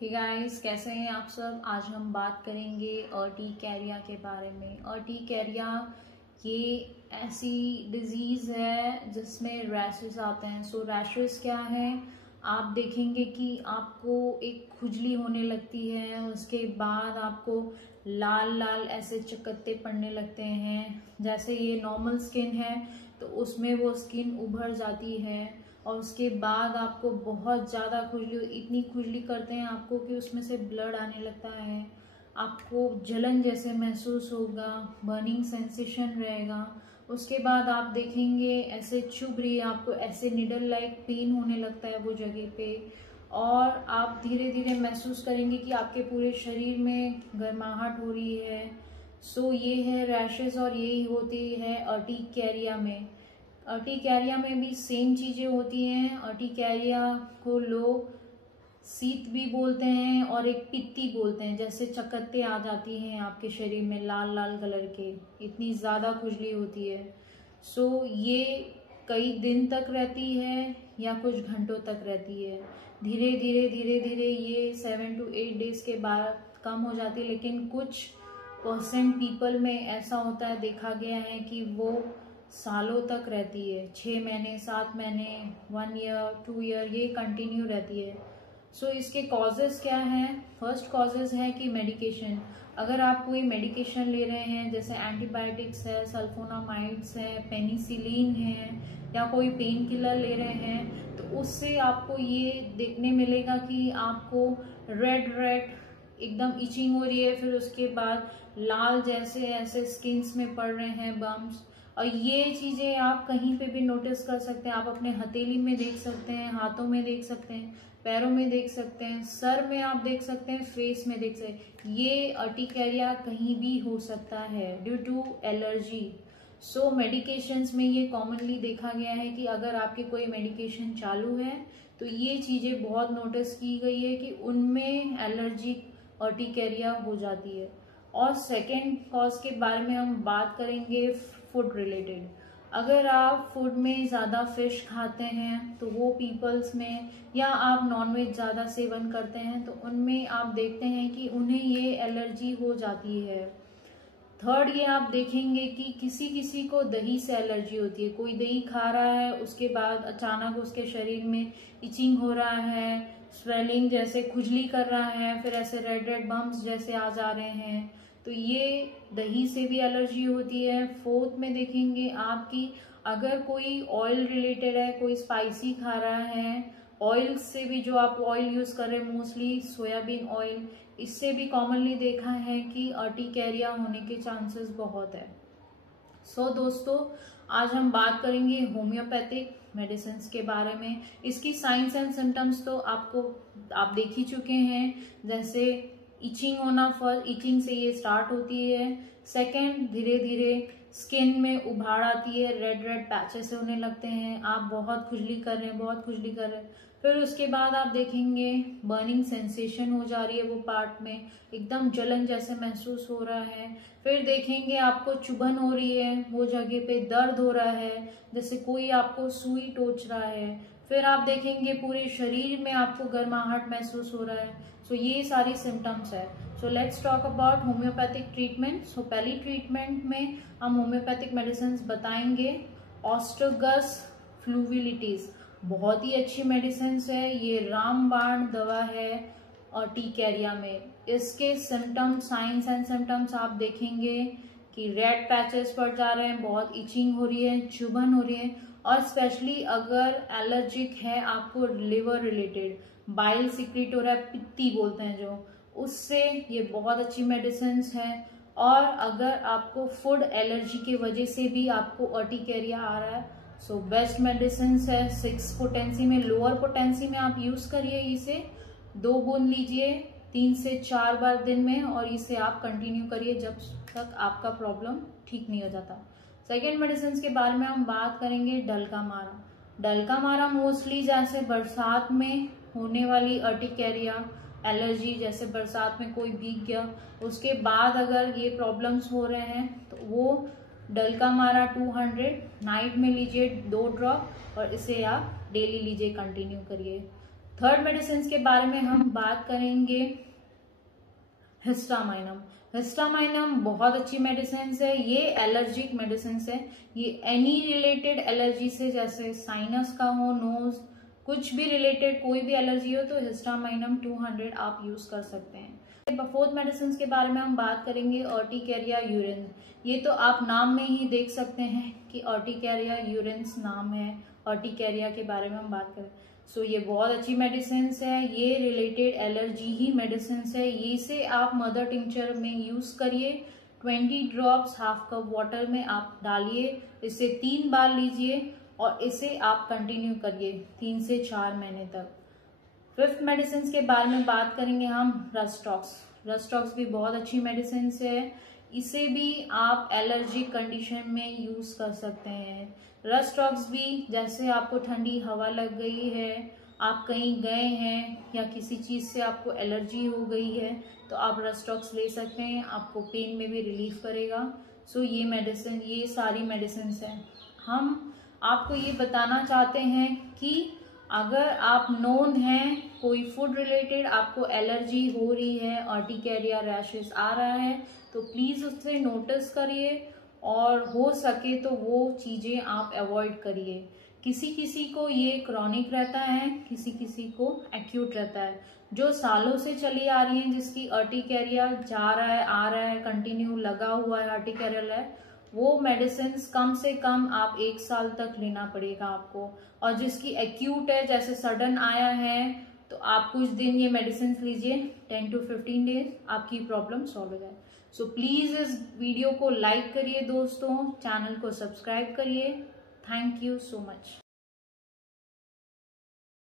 Hey guys, कैसे हैं आप सब। आज हम बात करेंगे अर्टिकेरिया के बारे में। अर्टिकेरिया ये ऐसी डिजीज़ है जिसमें रैशेस आते हैं। सो रैशेस क्या है, आप देखेंगे कि आपको एक खुजली होने लगती है, उसके बाद आपको लाल लाल ऐसे चकत्ते पड़ने लगते हैं। जैसे ये नॉर्मल स्किन है तो उसमें वो स्किन उभर जाती है और उसके बाद आपको बहुत ज़्यादा खुजली, इतनी खुजली करते हैं आपको कि उसमें से ब्लड आने लगता है। आपको जलन जैसे महसूस होगा, बर्निंग सेंसेशन रहेगा। उसके बाद आप देखेंगे ऐसे चुभ रही है आपको, ऐसे निडल लाइक पेन होने लगता है वो जगह पे, और आप धीरे धीरे महसूस करेंगे कि आपके पूरे शरीर में गर्माहट हो रही है। सो ये है रैशेस और यही होती है अर्टिकेरिया में। अर्टिकेरिया में भी सेम चीज़ें होती हैं। अर्टिकेरिया को लोग शीत भी बोलते हैं और एक पित्ती बोलते हैं। जैसे चकत्ते आ जाती हैं आपके शरीर में लाल लाल कलर के, इतनी ज़्यादा खुजली होती है। सो ये कई दिन तक रहती है या कुछ घंटों तक रहती है। धीरे धीरे धीरे धीरे ये 7 to 8 डेज के बाद कम हो जाती है, लेकिन कुछ % पीपल में ऐसा होता है, देखा गया है कि वो सालों तक रहती है। 6 महीने, 7 महीने, 1 ईयर, 2 ईयर, ये कंटिन्यू रहती है। सो इसके कॉजेज़ क्या हैं। फर्स्ट कॉजेज़ है कि मेडिकेशन। अगर आप कोई मेडिकेशन ले रहे हैं, जैसे एंटीबायोटिक्स है, सल्फोनामाइड्स है, पेनिसिलिन है, या कोई पेन किलर ले रहे हैं, तो उससे आपको ये देखने मिलेगा कि आपको रेड रेड एकदम इचिंग हो रही है। फिर उसके बाद लाल जैसे ऐसे स्किन्स में पड़ रहे हैं बम्प्स। और ये चीज़ें आप कहीं पे भी नोटिस कर सकते हैं। आप अपने हथेली में देख सकते हैं, हाथों में देख सकते हैं, पैरों में देख सकते हैं, सर में आप देख सकते हैं, फेस में देख सकते हैं। ये अर्टिकेरिया कहीं भी हो सकता है due to allergy. So medications में ये कॉमनली देखा गया है कि अगर आपके कोई मेडिकेशन चालू है तो ये चीज़ें बहुत नोटिस की गई है कि उनमें एलर्जिक अर्टिकेरिया हो जाती है। और सेकेंड कॉज के बारे में हम बात करेंगे फूड रिलेटेड। अगर आप फूड में ज़्यादा फिश खाते हैं तो वो पीपल्स में, या आप नॉनवेज ज़्यादा सेवन करते हैं तो उनमें आप देखते हैं कि उन्हें ये एलर्जी हो जाती है। थर्ड, ये आप देखेंगे कि किसी किसी को दही से एलर्जी होती है। कोई दही खा रहा है, उसके बाद अचानक उसके शरीर में इचिंग हो रहा है, स्वेलिंग जैसे खुजली कर रहा है, फिर ऐसे रेड रेड बम्प्स जैसे आ जा रहे हैं, तो ये दही से भी एलर्जी होती है। फोर्थ में देखेंगे आपकी, अगर कोई ऑयल रिलेटेड है, कोई स्पाइसी खा रहा है, ऑयल से भी, जो आप ऑयल यूज कर रहे हैं मोस्टली सोयाबीन ऑयल, इससे भी कॉमनली देखा है कि अर्टिकेरिया होने के चांसेस बहुत है। सो दोस्तों, आज हम बात करेंगे होम्योपैथिक मेडिसिन के बारे में। इसकी साइंस एंड सिम्टम्स तो आप देख ही चुके हैं। जैसे इचिंग होना, फर्स्ट इचिंग से ये स्टार्ट होती है। सेकेंड, धीरे धीरे स्किन में उभाड़ आती है, रेड रेड पैचेस होने लगते हैं, आप बहुत खुजली कर रहे हैं, बहुत खुजली कर रहे हैं। फिर उसके बाद आप देखेंगे बर्निंग सेंसेशन हो जा रही है, वो पार्ट में एकदम जलन जैसे महसूस हो रहा है। फिर देखेंगे आपको चुभन हो रही है, वो जगह पे दर्द हो रहा है, जैसे कोई आपको सुई टोच रहा है। फिर आप देखेंगे पूरे शरीर में आपको गर्माहट महसूस हो रहा है। सो ये सारी सिम्टम्स है। So let's talk about homeopathic treatment. So पहली ट्रीटमेंट में हम होम्योपैथिक मेडिसिन बताएंगे। ऑस्ट्रोगस फ्लूविलिटीज बहुत ही अच्छी मेडिसिन है, ये रामबाण दवा है अर्टिकेरिया में। इसके सिम्टम्स, साइंस एंड सिम्टम्स आप देखेंगे कि रेड पैचेस पड़ जा रहे हैं, बहुत इचिंग हो रही है, चुभन हो रही है, और स्पेशली अगर एलर्जिक है आपको लिवर रिलेटेड, बाइल सिक्रीट हो रहा है, पित्ती बोलते हैं जो, उससे ये बहुत अच्छी मेडिसिन है। और अगर आपको फूड एलर्जी की वजह से भी आपको अर्टिकेरिया आ रहा है, सो बेस्ट मेडिसिन है 6 पोटेंसी में। लोअर पोटेंसी में आप यूज करिए, इसे 2 बूंद लीजिए 3 से 4 बार दिन में, और इसे आप कंटिन्यू करिए जब तक आपका प्रॉब्लम ठीक नहीं हो जाता। सेकेंड मेडिसिन के बारे में हम बात करेंगे डलका मारा। डलका मारा मोस्टली जैसे बरसात में होने वाली अर्टिकेरिया एलर्जी, जैसे बरसात में कोई भीग गया, उसके बाद अगर ये प्रॉब्लम्स हो रहे हैं तो वो डलका मारा 200 नाइट में लीजिए 2 ड्रॉप, और इसे आप डेली लीजिए, कंटिन्यू करिए। थर्ड मेडिसिन के बारे में हम बात करेंगे हिस्टामाइनम। हिस्टामाइनम बहुत अच्छी मेडिसिन है, ये एलर्जिक मेडिसिन है। ये एनी रिलेटेड एलर्जी से, जैसे साइनस का हो, नोज, कुछ भी रिलेटेड कोई भी एलर्जी हो तो हिस्टामाइनम 200 आप यूज कर सकते हैं। फोर्थ मेडिसिन के बारे में हम बात करेंगे अर्टिकेरिया यूरिन। ये तो आप नाम में ही देख सकते हैं कि अर्टिकेरिया यूरिन्स नाम है, अर्टिकेरिया के बारे में हम बात करें। सो ये बहुत अच्छी मेडिसिन है, ये रिलेटेड एलर्जी ही मेडिसिन है। ये से आप मदर टिंचर में यूज करिए, 20 ड्रॉप्स हाफ कप वाटर में आप डालिए, इसे 3 बार लीजिए और इसे आप कंटिन्यू करिए 3 से 4 महीने तक। फिफ्थ मेडिसिन के बारे में बात करेंगे हम रस्टॉक्स। रस्टॉक्स भी बहुत अच्छी मेडिसिन है, इसे भी आप एलर्जिक कंडीशन में यूज कर सकते हैं। रस्टॉक्स भी जैसे आपको ठंडी हवा लग गई है, आप कहीं गए हैं या किसी चीज से आपको एलर्जी हो गई है तो आप रस्टॉक्स ले सकते हैं, आपको पेन में भी रिलीफ करेगा। सो ये मेडिसिन, ये सारी मेडिसिन हैं। हम आपको ये बताना चाहते हैं कि अगर आप नोन हैं, कोई फूड रिलेटेड आपको एलर्जी हो रही है, अर्टिकेरिया रैशेस आ रहा है, तो प्लीज उससे नोटिस करिए और हो सके तो वो चीजें आप अवॉइड करिए। किसी किसी को ये क्रॉनिक रहता है, किसी किसी को एक्यूट रहता है। जो सालों से चली आ रही है, जिसकी अर्टिकेरिया जा रहा है आ रहा है, कंटिन्यू लगा हुआ है अर्टिकेरियल है, वो मेडिसिन कम से कम आप 1 साल तक लेना पड़ेगा आपको। और जिसकी एक्यूट है, जैसे सडन आया है, तो आप कुछ दिन ये मेडिसिन लीजिए, 10 to 15 डेज, आपकी प्रॉब्लम सॉल्व हो जाए। सो प्लीज इस वीडियो को लाइक करिए दोस्तों, चैनल को सब्सक्राइब करिए। Thank you so much.